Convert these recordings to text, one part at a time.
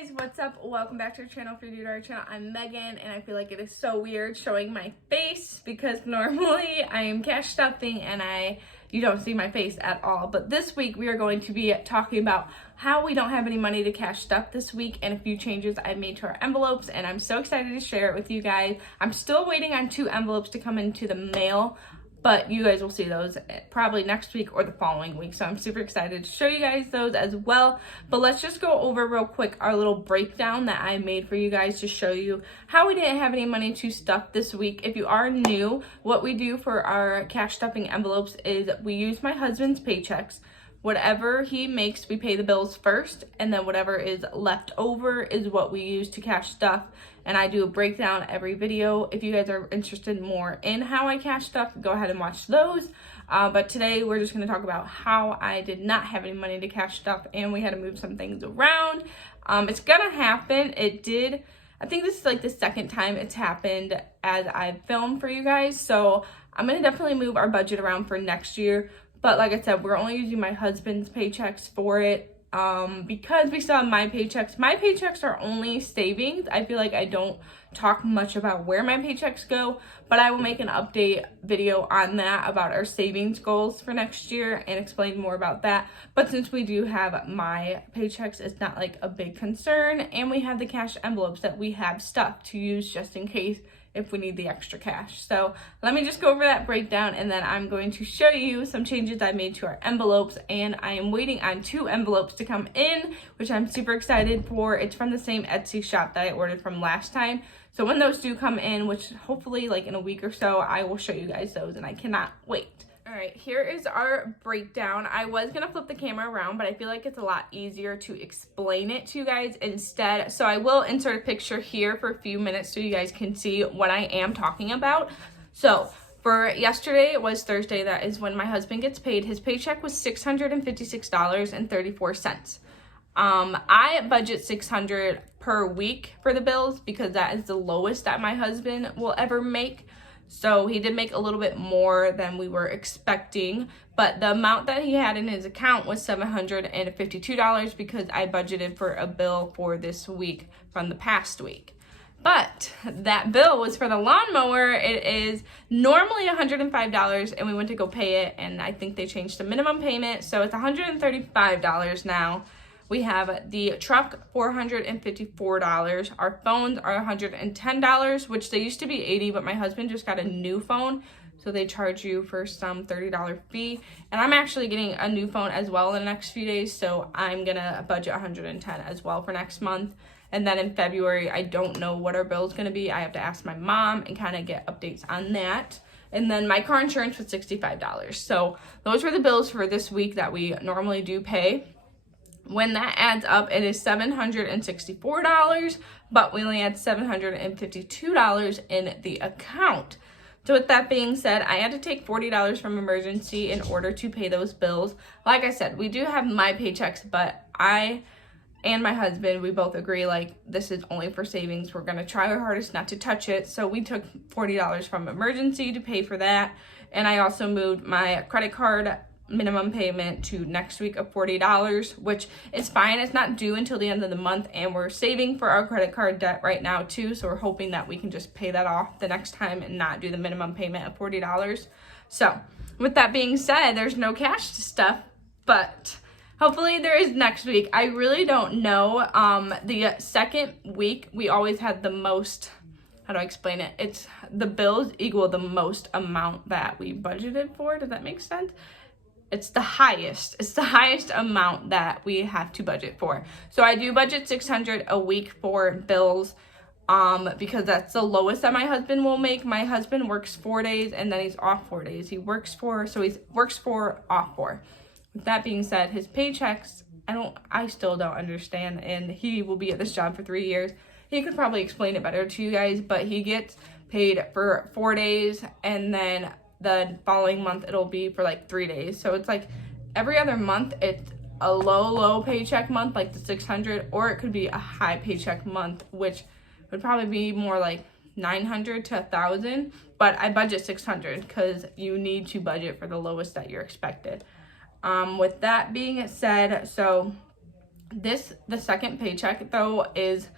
Guys, what's up? Welcome back to our channel. If you're new to our channel, I'm Megan, and I feel like it is so weird showing my face because normally I am cash stuffing and you don't see my face at all. But this week we are going to be talking about how we don't have any money to cash stuff this week and a few changes I made to our envelopes, and I'm so excited to share it with you guys. I'm still waiting on 2 envelopes to come into the mail, but you guys will see those probably next week or the following week. So I'm super excited to show you guys those as well. But let's just go over real quick our little breakdown that I made for you guys to show you how we didn't have any money to stuff this week. If you are new, what we do for our cash stuffing envelopes is we use my husband's paychecks. Whatever he makes, we pay the bills first, and then whatever is left over is what we use to cash stuff. And I do a breakdown every video. If you guys are interested more in how I cash stuff, go ahead and watch those. But today we're just going to talk about how I did not have any money to cash stuff and we had to move some things around. It's gonna happen. It did. I think this is like the second time it's happened as I've filmed for you guys. So I'm gonna definitely move our budget around for next year. But like I said, we're only using my husband's paychecks for it because we still have my paychecks. My paychecks are only savings. I feel like I don't talk much about where my paychecks go, but I will make an update video on that about our savings goals for next year and explain more about that. But since we do have my paychecks, it's not like a big concern, and we have the cash envelopes that we have stuff to use just in case if we need the extra cash. So let me just go over that breakdown, and then I'm going to show you some changes I made to our envelopes. And I am waiting on 2 envelopes to come in, which I'm super excited for. It's from the same Etsy shop that I ordered from last time. So when those do come in, which hopefully like in a week or so, I will show you guys those, and I cannot wait. All right, here is our breakdown. I was gonna flip the camera around, but I feel like it's a lot easier to explain it to you guys instead. So I will insert a picture here for a few minutes so you guys can see what I am talking about. So for yesterday, it was Thursday. That is when my husband gets paid. His paycheck was $656.34. I budget $600 per week for the bills because that is the lowest that my husband will ever make. So he did make a little bit more than we were expecting, but the amount that he had in his account was $752 because I budgeted for a bill for this week from the past week. But that bill was for the lawnmower. It is normally $105, and we went to go pay it, and I think they changed the minimum payment, so it's $135 now. We have the truck, $454. Our phones are $110, which they used to be $80, but my husband just got a new phone, so they charge you for some $30 fee. And I'm actually getting a new phone as well in the next few days, so I'm gonna budget $110 as well for next month. And then in February, I don't know what our bill is gonna be. I have to ask my mom and kind of get updates on that. And then my car insurance was $65. So those were the bills for this week that we normally do pay. When that adds up, it is $764, but we only had $752 in the account. So with that being said, I had to take $40 from emergency in order to pay those bills. Like I said, we do have my paychecks, but I and my husband, we both agree, like, this is only for savings. We're gonna try our hardest not to touch it. So we took $40 from emergency to pay for that. And I also moved my credit card minimum payment to next week of $40, which is fine. It's not due until the end of the month, and we're saving for our credit card debt right now too, so we're hoping that we can just pay that off the next time and not do the minimum payment of $40. So with that being said, there's no cash to stuff, but hopefully there is next week. I really don't know. The second week we always had the most, how do I explain it? It's the bills equal the most amount that we budgeted for. Does that make sense? It's the highest amount that we have to budget for. So I do budget $600 a week for bills because that's the lowest that my husband will make. My husband works 4 days and then he's off 4 days. He works 4, off 4. With that being said, his paychecks, I still don't understand, and he will be at this job for 3 years. He could probably explain it better to you guys, but he gets paid for 4 days, and then the following month it'll be for like 3 days. So it's like every other month it's a low paycheck month, like the $600, or it could be a high paycheck month, which would probably be more like $900 to $1,000. But I budget $600 because you need to budget for the lowest that you're expected. With that being said, so The second paycheck though it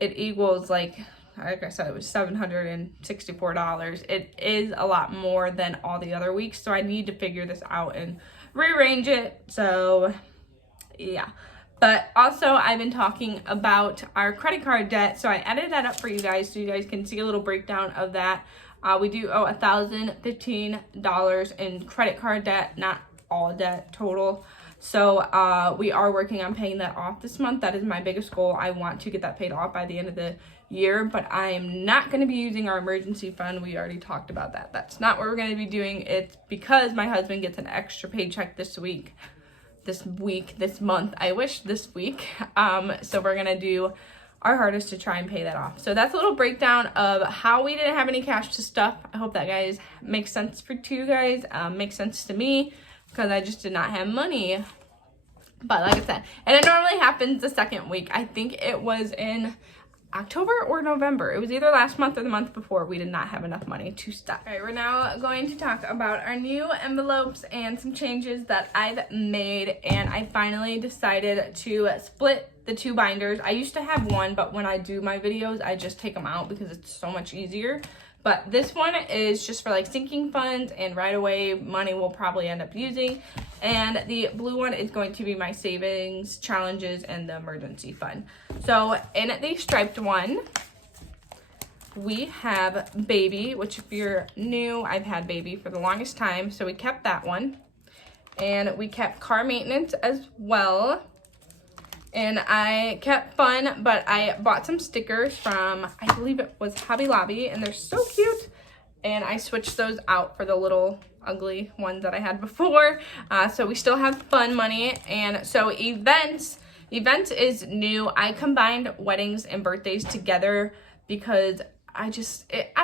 equals like I said, it was $764. It is a lot more than all the other weeks, so I need to figure this out and rearrange it. So yeah. But also I've been talking about our credit card debt, so I added that up for you guys so you guys can see a little breakdown of that. We do owe $1,015 in credit card debt, not all debt total. So we are working on paying that off this month. That is my biggest goal. I want to get that paid off by the end of the year, but I am not going to be using our emergency fund. We already talked about that. That's not what we're going to be doing. It's because my husband gets an extra paycheck this month. I wish this week. So we're going to do our hardest to try and pay that off. So that's a little breakdown of how we didn't have any cash to stuff. I hope that guys makes sense for you guys. Makes sense to me because I just did not have money. But like I said, and it normally happens the second week. I think it was in October or November. It was either last month or the month before. We did not have enough money to stuff. All right, we're now going to talk about our new envelopes and some changes that I've made. And I finally decided to split the two binders. I used to have one, but when I do my videos, I just take them out because it's so much easier. But this one is just for like sinking funds and right away money we'll probably end up using. And the blue one is going to be my savings, challenges, and the emergency fund. So in the striped one, we have baby, which if you're new, I've had baby for the longest time. So we kept that one. And we kept car maintenance as well. And I kept fun, but I bought some stickers from, I believe it was Hobby Lobby, and they're so cute. And I switched those out for the little ugly ones that I had before. So we still have fun money. And so events is new. I combined weddings and birthdays together because I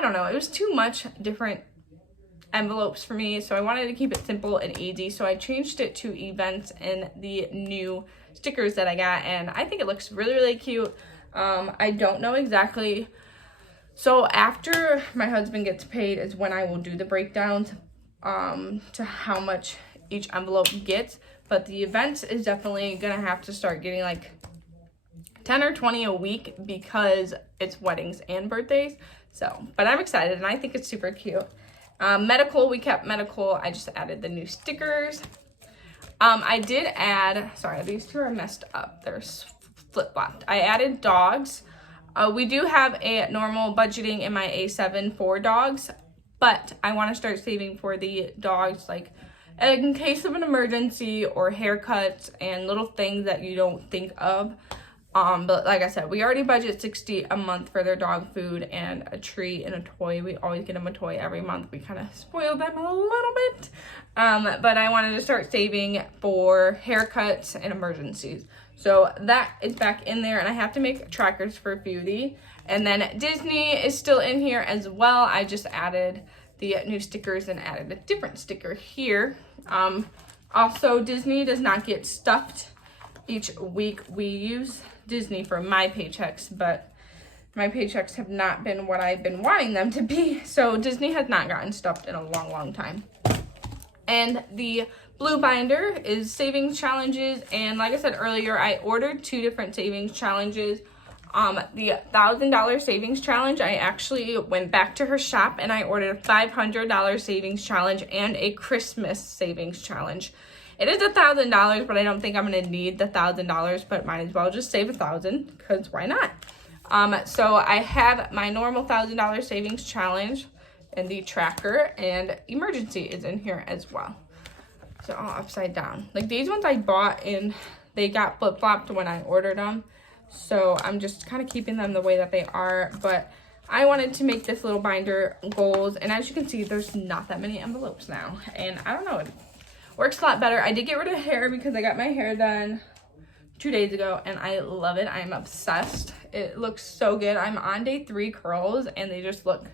don't know, it was too much different envelopes for me. So I wanted to keep it simple and easy. So I changed it to events and the new stickers that I got, and I think it looks really, really cute. I don't know exactly. So after my husband gets paid is when I will do the breakdowns to how much each envelope gets. But the events is definitely gonna have to start getting like 10 or 20 a week because it's weddings and birthdays. So, but I'm excited and I think it's super cute. Medical, we kept medical. I just added the new stickers. I did add, sorry, these two are messed up. They're flip-flopped. I added dogs. We do have a normal budgeting in my A7 for dogs, but I want to start saving for the dogs, like in case of an emergency or haircuts and little things that you don't think of. But like I said, we already budget $60 a month for their dog food and a treat and a toy. We always get them a toy every month. We kind of spoil them a little bit. But I wanted to start saving for haircuts and emergencies. So that is back in there, and I have to make trackers for Beauty. And then Disney is still in here as well. I just added the new stickers and added a different sticker here. Also, Disney does not get stuffed each week. We use Disney for my paychecks, but my paychecks have not been what I've been wanting them to be. So Disney has not gotten stuffed in a long, long time. And the blue binder is savings challenges. And like I said earlier, I ordered 2 different savings challenges. The $1,000 savings challenge, I actually went back to her shop and I ordered a $500 savings challenge and a Christmas savings challenge. It is $1,000, but I don't think I'm going to need the $1,000, but might as well just save $1,000 because why not? So I have my normal $1,000 savings challenge and the tracker, and emergency is in here as well. So all upside down. Like these ones I bought and they got flip-flopped when I ordered them. So I'm just kind of keeping them the way that they are, but I wanted to make this little binder goals, and as you can see, there's not that many envelopes now, and I don't know, it works a lot better. I did get rid of hair because I got my hair done 2 days ago, and I love it. I'm obsessed. It looks so good. I'm on day 3 curls, and they just look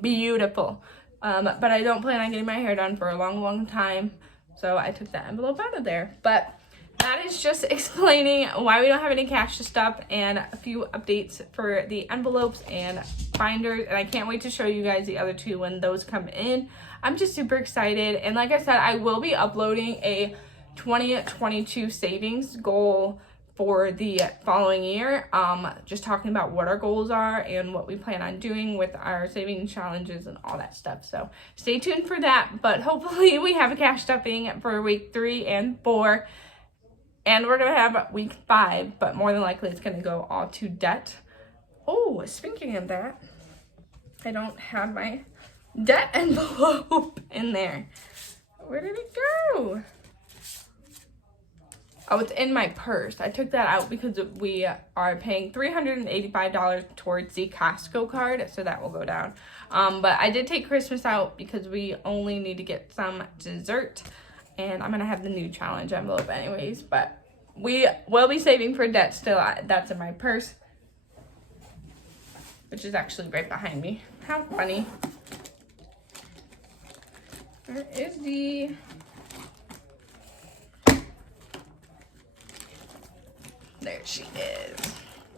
beautiful. But I don't plan on getting my hair done for a long, long time, so I took that envelope out of there. But that is just explaining why we don't have any cash to stuff and a few updates for the envelopes and binders. And I can't wait to show you guys the other 2 when those come in. I'm just super excited. And like I said, I will be uploading a 2022 savings goal for the following year. Just talking about what our goals are and what we plan on doing with our saving challenges and all that stuff. So stay tuned for that. But hopefully we have a cash stuffing for week 3 and 4. And we're going to have week 5, but more than likely it's going to go all to debt. Oh, speaking of that, I don't have my debt envelope in there. Where did it go? Oh, it's in my purse. I took that out because we are paying $385 towards the Costco card, so that will go down. But I did take Christmas out because we only need to get some dessert, and I'm going to have the new challenge envelope anyways, but we will be saving for debt still. That's in my purse, which is actually right behind me. How funny. Where is the... There she is.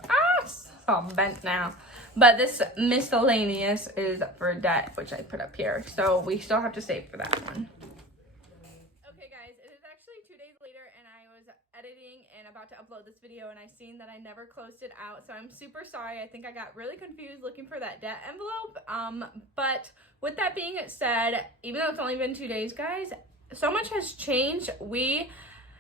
Ah, it's all bent now. But this miscellaneous is for debt, which I put up here. So we still have to save for that one. Okay, guys, it is actually 2 days later, and I was editing and about to upload this video, and I seen that I never closed it out. So I'm super sorry. I think I got really confused looking for that debt envelope. But with that being said, even though it's only been 2 days, guys, so much has changed. We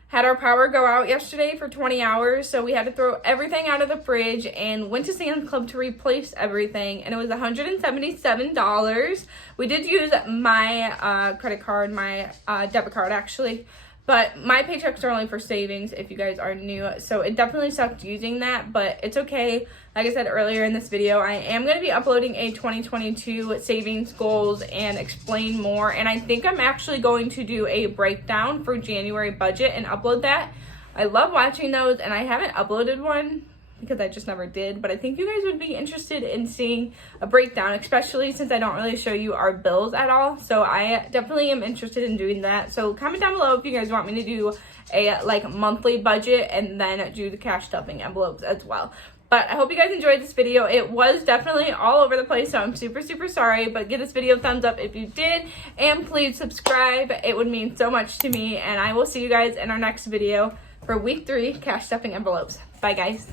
had our power go out yesterday for 20 hours, so we had to throw everything out of the fridge and went to Sam's Club to replace everything, and it was $177. We did use my credit card, my debit card actually, but my paychecks are only for savings if you guys are new, so it definitely sucked using that, but it's okay. Like I said earlier in this video, I am going to be uploading a 2022 savings goals and explain more, and I think I'm actually going to do a breakdown for January budget and upload that. I love watching those, and I haven't uploaded one because I just never did, but I think you guys would be interested in seeing a breakdown, especially since I don't really show you our bills at all. So I definitely am interested in doing that. So comment down below if you guys want me to do a monthly budget and then do the cash stuffing envelopes as well. But I hope you guys enjoyed this video. It was definitely all over the place, so I'm super sorry, but give this video a thumbs up if you did, and please subscribe. It would mean so much to me, and I will see you guys in our next video for week 3 cash stuffing envelopes. Bye, guys.